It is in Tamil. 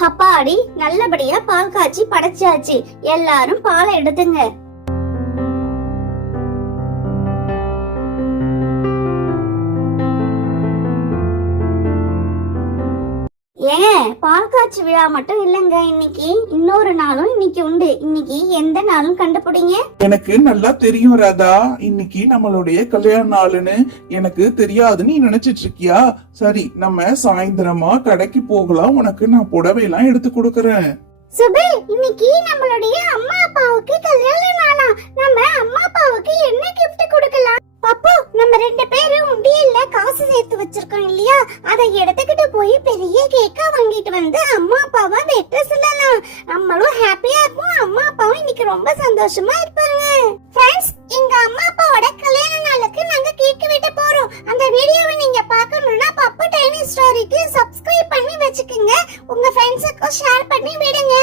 அப்பாடி, நல்லபடியா பால் காய்ச்சி படைச்சாச்சு. எல்லாரும் பாலை எடுத்துங்க. ஏன் பால் காய்ச்சி விழா மட்டும் இல்லங்க இன்னைக்கு, இன்னொரு நாளும் இன்னைக்கு உண்டு. இன்னைக்கு எந்த நாளும் கண்டுபிடிங்க. எனக்கு நல்லா தெரியும் ராதா, இன்னைக்கு நம்மளுடைய கல்யாண நாளுன்னு. எனக்கு தெரியாதுன்னு நீ நினைச்சிட்டு இருக்கியா? சரி, நம்ம சாயந்தரமா கடைக்கு போகலாம். உனக்கு நான் புடவை எல்லாம் எடுத்து கொடுக்கறேன். சுபே, இன்னைக்கு நம்மளுடைய அம்மா அப்பாவுக்கு கல்யாண நாளா? நம்ம அம்மா அப்பாவுக்கு என்ன கிஃப்ட் கொடுக்கலாம்? பாப்பா, நம்ம 2 பேரும் உண்டியல்ல காசு சேர்த்து வச்சிருக்கோம் இல்லையா, அதை எடுத்துக்கிட்டு போய் பெரிய கேக்கா வாங்கிட்டு வந்து அம்மா அப்பாவை வெட்ட சொல்லலாம். நம்மளும் ஹாப்பியா இருப்போம், அம்மா அப்பாவும் இன்னைக்கு ரொம்ப சந்தோஷமா இருப்பாங்க. ஃப்ரெண்ட்ஸ், எங்க அம்மா அப்பாவோட கல்யாண நாளுக்கு நாங்க கேக் வெட்ட போறோம். அந்த வீடியோவை நீங்க பார்க்கணும்னா பப்பு டைனி ஸ்டோரிக்கு சப்ஸ்கிரைப் பண்ணி வச்சுக்கோங்க. உங்க ஃப்ரெண்ட்ஸுக்கு ஷேர் பண்ணி விடுங்க.